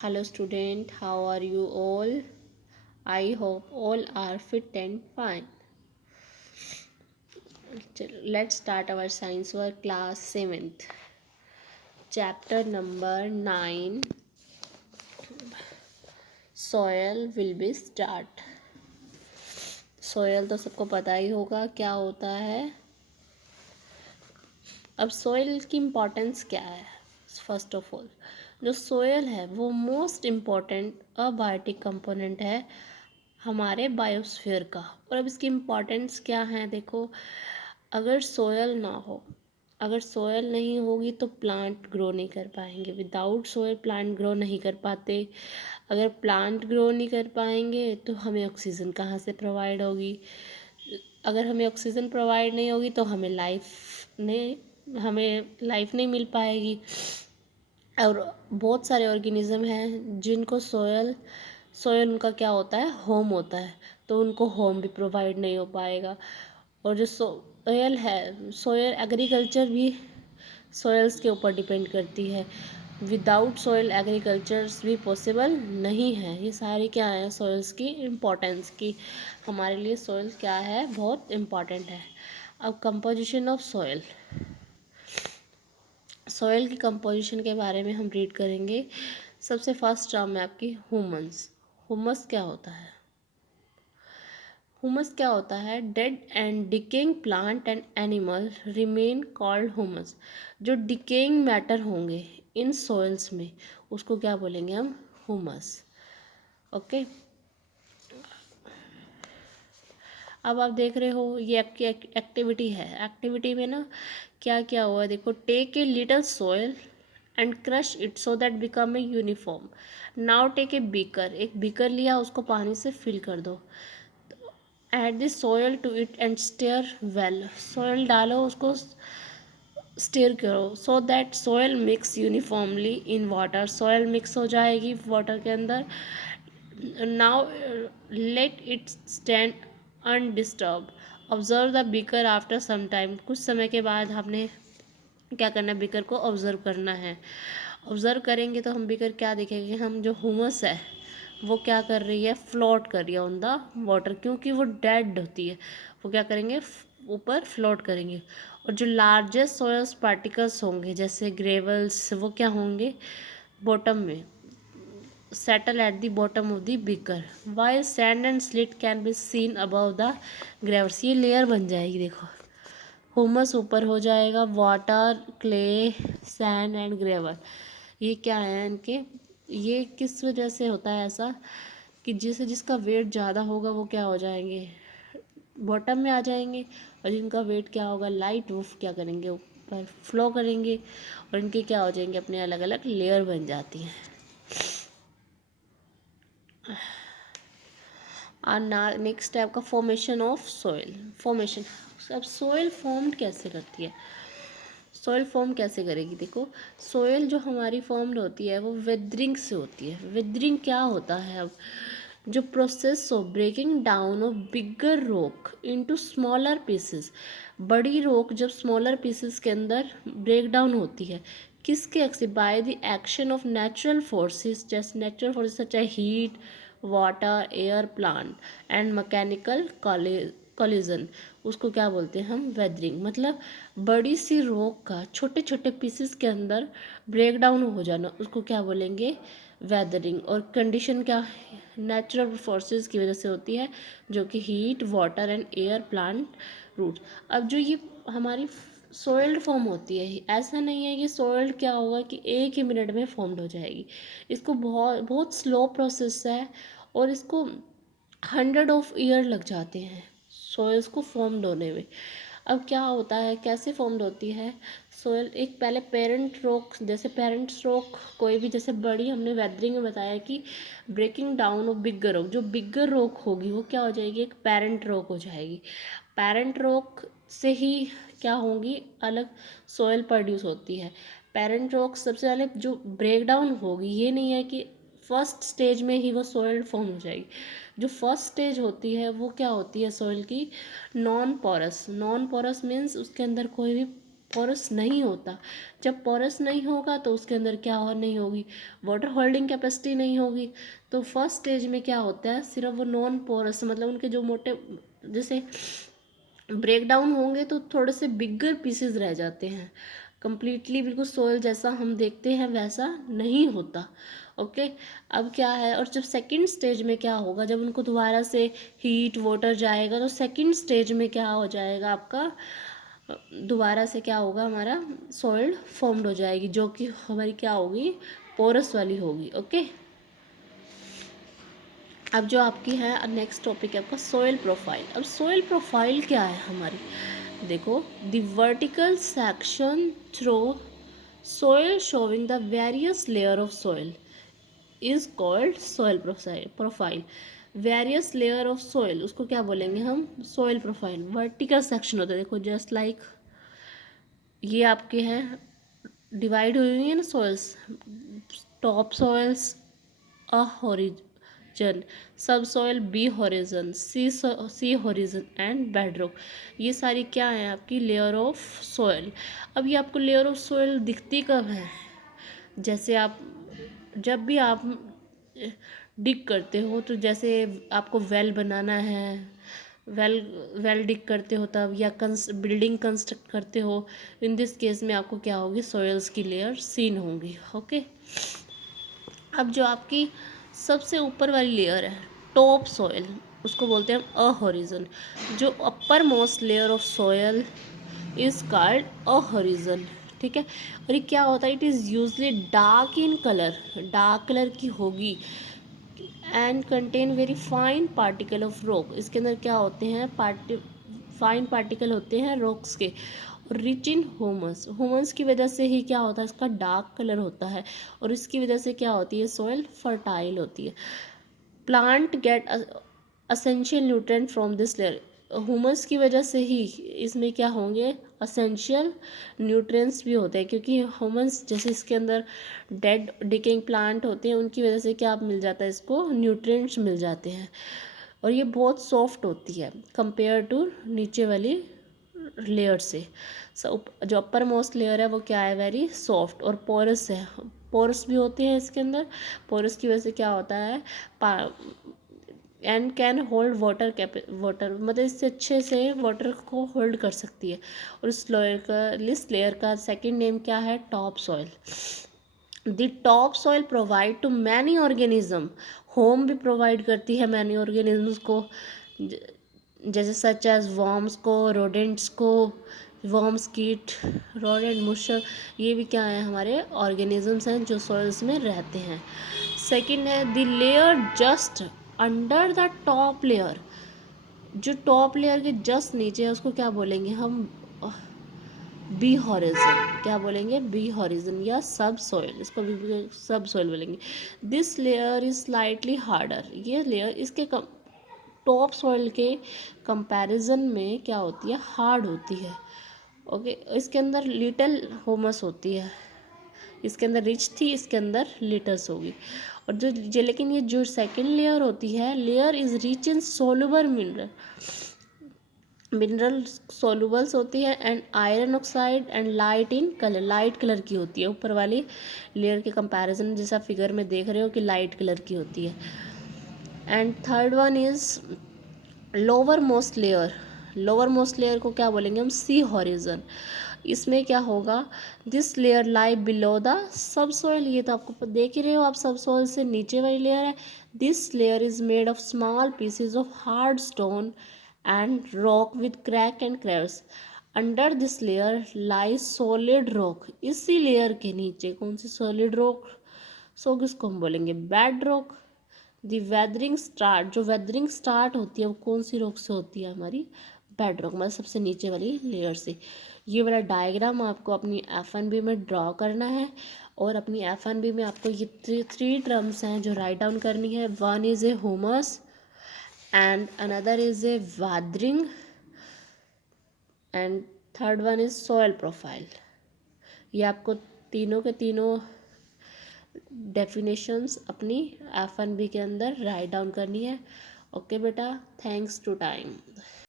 Hello student, how are you all? I hope all are fit and fine. Let's start our science work class 7th. Chapter number 9. Soil will be start. Soil तो सबको पता ही होगा क्या होता है. अब soil की importance क्या है? फर्स्ट ऑफ ऑल जो सोयल है वो मोस्ट इम्पॉर्टेंट अबायोटिक कंपोनेंट है हमारे बायोस्फीयर का. और अब इसकी इम्पोर्टेंस क्या है देखो, अगर सोयल ना हो, अगर सोयल नहीं होगी तो प्लांट ग्रो नहीं कर पाएंगे. विदाउट सोयल प्लांट ग्रो नहीं कर पाते. अगर प्लांट ग्रो नहीं कर पाएंगे तो हमें ऑक्सीजन कहाँ से प्रोवाइड होगी. अगर हमें ऑक्सीजन प्रोवाइड नहीं होगी तो हमें लाइफ नहीं मिल पाएगी. और बहुत सारे ऑर्गेनिज्म हैं जिनको सोयल सोयल उनका क्या होता है, होम होता है, तो उनको होम भी प्रोवाइड नहीं हो पाएगा. और जो सोयल है, सोयल एग्रीकल्चर भी सोयल्स के ऊपर डिपेंड करती है. विदाउट सोयल एग्रीकल्चर्स भी पॉसिबल नहीं है. ये सारी क्या है सोयल्स की इम्पोर्टेंस की. हमारे लिए सोयल क्या है, बहुत इम्पॉर्टेंट है. अब कंपोजिशन ऑफ सोयल. सॉइल की कंपोजिशन के बारे में हम रीड करेंगे. सबसे फर्स्ट टर्म है आपकी ह्यूमस. ह्यूमस क्या होता है? ह्यूमस क्या होता है? Dead and decaying plant and animal remain called humus. जो डिकेइंग मैटर होंगे इन सॉइल्स में उसको क्या बोलेंगे हम? ह्यूमस. ओके. अब आप देख रहे हो ये आपकी एक्टिविटी है. एक्टिविटी में ना क्या क्या हुआ है देखो. Take a little soil and crush it so that become a uniform. Now take a beaker. एक बीकर लिया, उसको पानी से फिल कर दो. Add the soil to it and stir well. Soil डालो, उसको स्टेयर करो so that soil mix uniformly in water. Soil mix हो जाएगी वाटर के अंदर. Now let it stand undisturbed. Observe the beaker after some time. कुछ समय के बाद हमने क्या करना है, बीकर को ऑब्जर्व करना है. ऑब्जर्व करेंगे तो हम बीकर क्या देखेंगे, हम जो ह्यूमस है वो क्या कर रही है, फ्लोट कर रही है ऑन द वाटर. क्योंकि वो डेड होती है, वो क्या करेंगे, ऊपर फ्लोट करेंगे. और जो लार्जेस्ट सोयल्स पार्टिकल्स होंगे जैसे ग्रेवल्स, वो क्या होंगे, बॉटम में, settle at the bottom of the beaker while sand and slit can be seen above the gravels. ये लेयर बन जाएगी देखो. ह्यूमस ऊपर हो जाएगा, water, clay, sand and gravel ये क्या है इनके. ये किस वजह से होता है ऐसा कि जिसका वेट ज़्यादा होगा वो क्या हो जाएंगे, बॉटम में आ जाएंगे. और जिनका वेट क्या होगा, लाइट, वो क्या करेंगे, ऊपर फ्लो करेंगे. और इनके क्या हो जाएंगे, अपने अलग अलग लेयर बन जाती हैं. और नेक्स्ट है आपका फॉर्मेशन ऑफ सोइल. फॉर्मेशन. अब सोइल फॉर्म्ड कैसे करती है, सोइल फॉर्म कैसे करेगी देखो. सोइल जो हमारी फॉर्म्ड होती है वो वेदरिंग से होती है. वेदरिंग क्या होता है, अब जो process of breaking down of bigger rock into smaller pieces. बड़ी रॉक जब स्मॉलर पीसेस के अंदर ब्रेक डाउन होती है, किसके, by the action of natural forces. जैसे नेचुरल फोर्सेस सच है heat, water, air, plant and mechanical collision, उसको क्या बोलते हैं हम, वेदरिंग. मतलब बड़ी सी रॉक का छोटे छोटे पीसेस के अंदर ब्रेक डाउन हो जाना, उसको क्या बोलेंगे, वेदरिंग. और कंडीशन क्या, नेचुरल फोर्सेस की वजह से होती है, जो कि heat, water and air, plant, root. अब जो ये हमारी सोइल्ड फॉर्म होती है, ऐसा नहीं है कि सोइल्ड क्या होगा कि एक ही मिनट में फॉर्म्ड हो जाएगी. इसको बहुत बहुत स्लो प्रोसेस है और इसको 100 ऑफ ईयर लग जाते हैं सोइल्स को फॉर्म्ड होने में. अब क्या होता है, कैसे फॉर्म्ड होती है सोइल, एक पहले पेरेंट रॉक, जैसे पेरेंट रॉक कोई भी, जैसे बड़ी, हमने वेदरिंग में बताया कि breaking down of bigger rock, जो बिगर रॉक होगी वो क्या हो जाएगी, एक पेरेंट रॉक हो जाएगी. पेरेंट रॉक से ही क्या होंगी, अलग सोइल प्रोड्यूस होती है. पेरेंट रॉक सबसे पहले जो ब्रेक डाउन होगी, ये नहीं है कि फर्स्ट स्टेज में ही वो सोइल फॉर्म हो जाएगी. जो फर्स्ट स्टेज होती है वो क्या होती है सोइल की, non porous. Non porous means उसके अंदर कोई भी पोरस नहीं होता। जब पोरस नहीं होगा तो उसके अंदर क्या और नहीं होगी, वाटर होल्डिंग कैपेसिटी नहीं होगी। तो फर्स्ट स्टेज में क्या होता है, सिर्फ वो नॉन पोरस मतलब उनके जो मोटे जैसे ब्रेक डाउन होंगे तो थोड़े से बिगर पीसेस रह जाते हैं, कंप्लीटली बिल्कुल सोयल जैसा हम देखते हैं वैसा नहीं होता। ओके, अब क्या है, और जब सेकंड स्टेज में क्या होगा, जब उनको दोबारा से हीट वाटर जाएगा तो सेकंड स्टेज में क्या हो जाएगा आपका, दोबारा से क्या होगा, हमारा सॉइल फॉर्म्ड हो जाएगी जो कि हमारी क्या होगी, पोरस वाली होगी। ओके, अब जो आपकी है नेक्स्ट टॉपिक है आपका सॉइल प्रोफाइल। अब सॉइल प्रोफाइल क्या है हमारी, देखो, the vertical section through soil showing the various layer of soil is called soil profile। Various layer of soil उसको क्या बोलेंगे हम, सोइल प्रोफाइल। वर्टिकल सेक्शन होता है, देखो जस्ट लाइक ये आपके हैं डिवाइड हुई हुई है ना soils, top soils A horizon, subsoil B horizon, C horizon and bedrock, ये सारी क्या है आपकी लेयर ऑफ सॉइल। अब ये आपको लेयर ऑफ सॉइल दिखती कब है, जैसे आप जब भी आप डिग करते हो, तो जैसे आपको वेल बनाना है, वेल वेल डिग करते हो तब, या बिल्डिंग कंस्ट्रक्ट करते हो, इन दिस केस में आपको क्या होगी, सॉइल्स की लेयर सीन होंगी। ओके, अब जो आपकी सबसे ऊपर वाली लेयर है टॉप सॉइल, उसको बोलते हैं अ हॉरिजन। जो upper most layer of soil is called a horizon. ठीक है, और ये क्या होता है, it is usually dark in colour, dark colour की होगी, and contain very fine particle of rock. इसके अंदर क्या होते हैं, फाइन पार्टिकल होते हैं रॉक्स के, रिच इन ह्यूमस। ह्यूमस की वजह से ही क्या होता है, इसका डार्क कलर होता है, और इसकी वजह से क्या होती है, सॉइल फर्टाइल होती है। Plant get essential nutrient from this layer. Humus की वजह से ही इसमें क्या होंगे, असेंशियल न्यूट्रिएंट्स भी होते हैं, क्योंकि ह्यूमस जैसे इसके अंदर डेड डिकेइंग प्लांट होते हैं, उनकी वजह से क्या मिल जाता है, इसको न्यूट्रिएंट्स मिल जाते हैं। और ये बहुत सॉफ्ट होती है कंपेयर टू नीचे वाली लेयर से। जो अपर मोस्ट लेयर है वो क्या है, वेरी सॉफ्ट और पोरस है, पोरस भी होते हैं इसके अंदर। पोरस की वजह से क्या होता है, एंड कैन होल्ड वाटर मतलब इससे अच्छे से वाटर को होल्ड कर सकती है। और इस लेयर का सेकंड नेम क्या है, top soil. The top soil provide to many organism, home भी प्रोवाइड करती है मैनी ऑर्गेनिजम्स को, जैसे सच एज वॉर्म्स को, रोडेंट्स को, वॉर्म्स कीट, रोडेंट मुशक, ये भी क्या है, हमारे ऑर्गेनिजम्स हैं जो सॉइल्स में रहते हैं। सेकंड है the layer just under the top layer, जो टॉप लेयर के जस्ट नीचे है उसको क्या बोलेंगे हम, बी हॉरिजन। क्या बोलेंगे, बी हॉरिजन या सब सॉइल, इसको भी सब सॉइल बोलेंगे। This layer is slightly harder, ये लेयर इसके टॉप सॉइल के कंपैरिजन में क्या होती है, हार्ड होती है। ओके, इसके अंदर लिटल ह्यूमस होती है, इसके अंदर रिच थी, इसके अंदर लिटल्स होगी। और लेकिन ये जो सेकंड लेयर होती है, layer is rich in soluble mineral solubles होती है, and iron oxide, and light in colour, light colour की होती है ऊपर वाली लेयर के कंपैरिजन, जैसा फिगर में देख रहे हो कि लाइट कलर की होती है। And third one is lower most layer. Lower most layer को क्या बोलेंगे हम, सी हॉरिजन। इसमें क्या होगा, this layer lie below the sub soil, ये तो आपको देख ही रहे हो आप, सब सॉइल से नीचे वाली लेयर है। This layer is made of small pieces of hard stone and rock with crack and craves. Under this layer lie solid rock, इसी लेयर के नीचे कौन सी सॉलिड रॉक, सो किसको हम बोलेंगे, बेड रॉक। दी वेदरिंग स्टार्ट, जो वेदरिंग स्टार्ट होती है वो कौन सी रॉक से होती है, हमारी बेड रॉक, मतलब सबसे नीचे वाली लेयर से। ये वाला डायग्राम आपको अपनी एफ.एन.बी. में ड्रॉ करना है, और अपनी एफ.एन.बी. में आपको ये थ्री टर्म्स हैं जो राइट डाउन करनी है। One is a humus, and another is a weathering, and third one is soil profile. ये आपको तीनों के तीनों डेफिनेशंस अपनी एफ.एन.बी. के अंदर राइट डाउन करनी है। ओके बेटा, थैंक्स टू टाइम।